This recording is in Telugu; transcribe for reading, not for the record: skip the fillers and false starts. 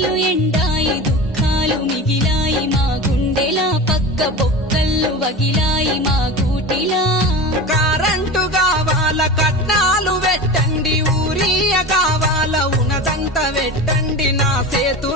కళ్ళు ఎండాయి దుఃఖాలు మిగిలాయి మా గుండెలా పక్క బొక్కళ్ళు వగిలాయి మా గూటిలా కరెంటు కావాల కట్నాలు పెట్టండి ఊరియ కావాల ఉన్నదంతా పెట్టండి నా సేతు